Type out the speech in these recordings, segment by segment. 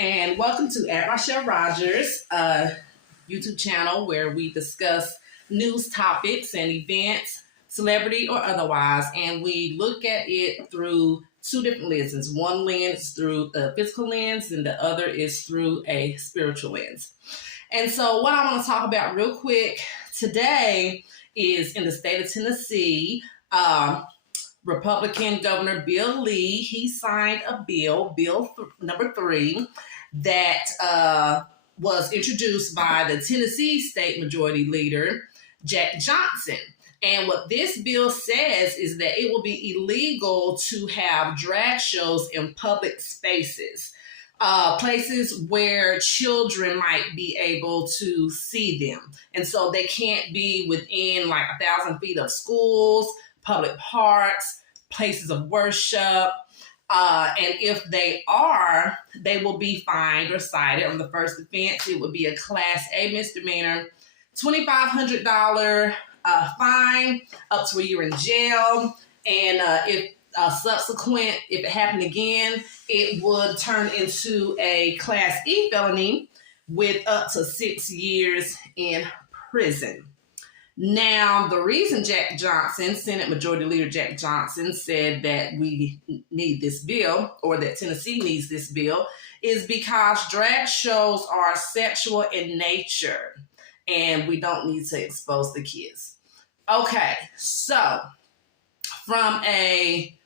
and welcome to At Rochelle Rogers, YouTube channel where we discuss news topics and events, celebrity or otherwise, and we look at it through two different lenses. One lens through a physical lens, and the other is through a spiritual lens. And so what I want to talk about real quick today is in the state of Tennessee, Republican Governor Bill Lee, he signed a bill, number 3, that was introduced by the Tennessee State Majority Leader, Jack Johnson. And what this bill says is that it will be illegal to have drag shows in public spaces, places where children might be able to see them. And so they can't be within like 1,000 feet of schools, public parks, places of worship. And if they are, they will be fined or cited. On the first offense, it would be a Class A misdemeanor, $2,500 fine, up to a year in jail. And if it happened again, it would turn into a Class E felony with up to 6 years in prison. Now, the reason Jack Johnson, Senate Majority Leader Jack Johnson, said that we need this bill, or that Tennessee needs this bill, is because drag shows are sexual in nature, and we don't need to expose the kids. Okay, so from a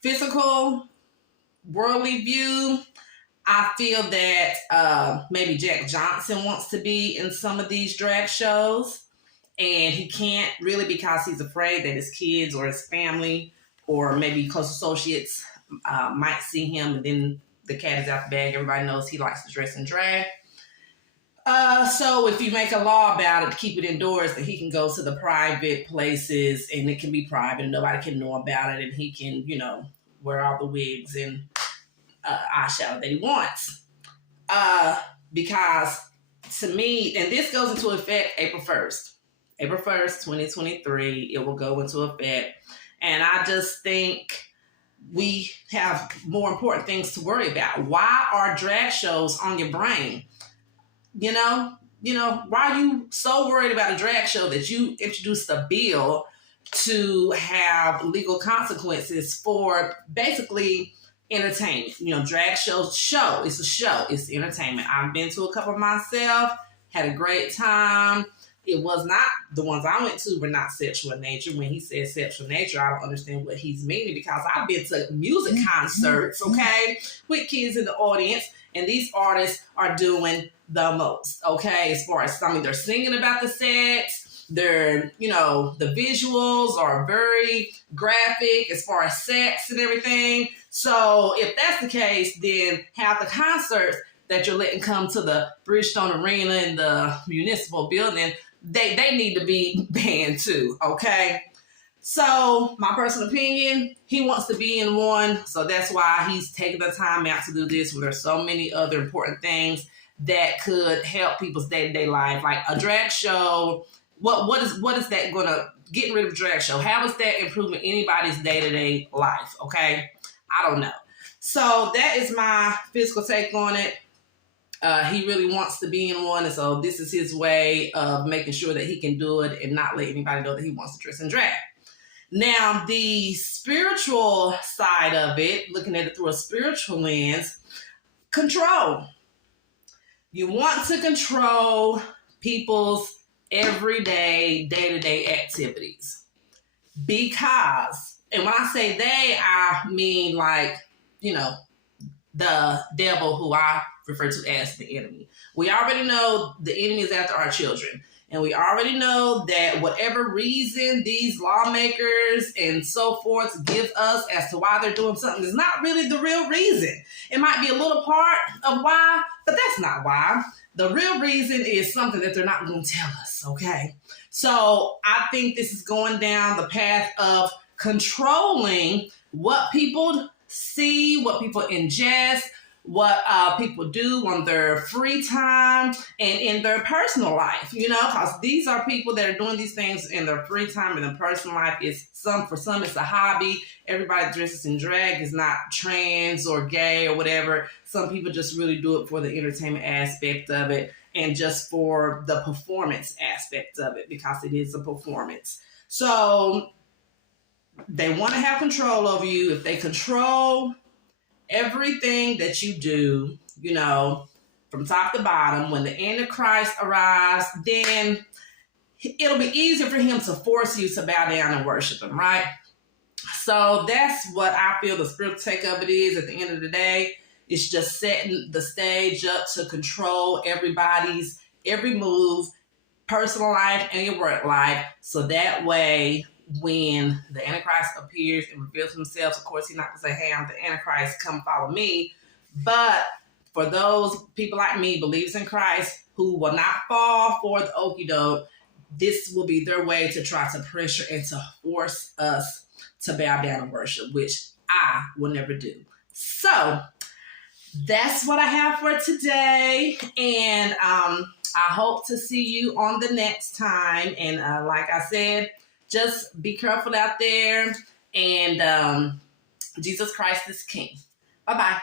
physical, worldly view, I feel that maybe Jack Johnson wants to be in some of these drag shows. And he can't really because he's afraid that his kids or his family or maybe close associates might see him, and then the cat is out the bag. Everybody knows he likes to dress in drag. So if you make a law about it to keep it indoors, that he can go to the private places and it can be private and nobody can know about it, and he can, wear all the wigs and eyeshadow that he wants. Because to me, and this goes into effect April 1st. April 1st, 2023, it will go into effect. And I just think we have more important things to worry about. Why are drag shows on your brain? Why are you so worried about a drag show that you introduced a bill to have legal consequences for basically entertainment? Drag shows, it's a show, it's entertainment. I've been to a couple myself, had a great time. It was not, the ones I went to were not sexual in nature. When he says sexual nature, I don't understand what he's meaning, because I've been to music concerts, okay, with kids in the audience, and these artists are doing the most, okay, as far as they're singing about the sex, they're, the visuals are very graphic as far as sex and everything. So if that's the case, then have the concerts that you're letting come to the Bridgestone Arena and the municipal building, they need to be banned too, okay? So my personal opinion, he wants to be in one, so that's why he's taking the time out to do this, when there's so many other important things that could help people's day-to-day life, like a drag show. What is that gonna, getting rid of a drag show, how is that improving anybody's day-to-day life, okay? I don't know. So that is my physical take on it. He really wants to be in one, and so this is his way of making sure that he can do it and not let anybody know that he wants to dress in drag. Now, the spiritual side of it, looking at it through a spiritual lens, control. You want to control people's everyday, day-to-day activities. Because, and when I say they, I mean like, the devil, who I refer to as the enemy. We already know the enemy is after our children. And we already know that whatever reason these lawmakers and so forth give us as to why they're doing something is not really the real reason. It might be a little part of why, but that's not why. The real reason is something that they're not going to tell us, okay? So I think this is going down the path of controlling what people see, what people ingest, what people do on their free time and in their personal life, because these are people that are doing these things in their free time and their personal life. For some it's a hobby. Everybody dresses in drag is not trans or gay or whatever. Some people just really do it for the entertainment aspect of it and just for the performance aspect of it, because it is a performance. So they want to have control over you. If they control everything that you do, from top to bottom, when the Antichrist arrives, then it'll be easier for him to force you to bow down and worship him, right? So that's what I feel the spiritual take of it is. At the end of the day, it's just setting the stage up to control everybody's every move, personal life and your work life. So that way, when the Antichrist appears and reveals himself, of course, he's not going to say, hey, I'm the Antichrist, come follow me. But for those people like me, believers in Christ, who will not fall for the okie doke, this will be their way to try to pressure and to force us to bow down and worship, which I will never do. So that's what I have for today. And I hope to see you on the next time. And like I said, just be careful out there. And Jesus Christ is King. Bye-bye.